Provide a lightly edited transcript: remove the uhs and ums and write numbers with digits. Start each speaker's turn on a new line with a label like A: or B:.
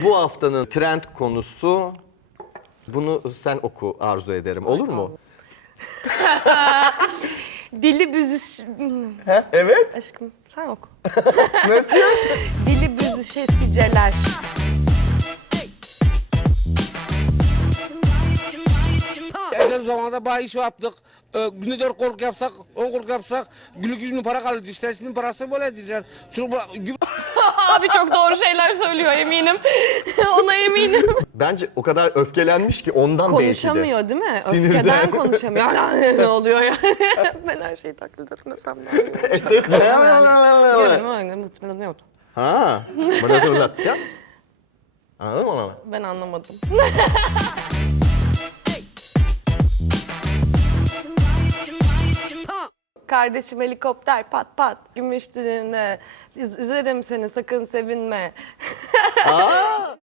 A: Bu haftanın trend konusu, bunu sen oku arzu ederim. Olur mu?
B: Dili büzüş...
A: He? Evet.
B: Aşkım sen oku.
A: Nasıl?
B: Dili büzüşesiceler.
C: Erken zamanda bahis yaptık. Günde 4 korku yapsak, 10 korku yapsak günlük 100 bin para kalır. İşte parası böyle diyeceksin.
B: Abi çok doğru şeyler söylüyor eminim. Ona eminim.
A: Bence o kadar öfkelenmiş ki ondan belki de.
B: Konuşamıyor değil mi?
A: Sinirden.
B: Öfkeden konuşamıyor. Ne oluyor ya? Ben her şeyi taklit etmesem daha iyi olacak. Görüyorum.
A: Ha, bana hatırlatacağım. Anladın mı onu?
B: Ben anlamadım. Kardeşim helikopter pat pat gümüş düğüne üzerim seni sakın sevinme.
A: Aa!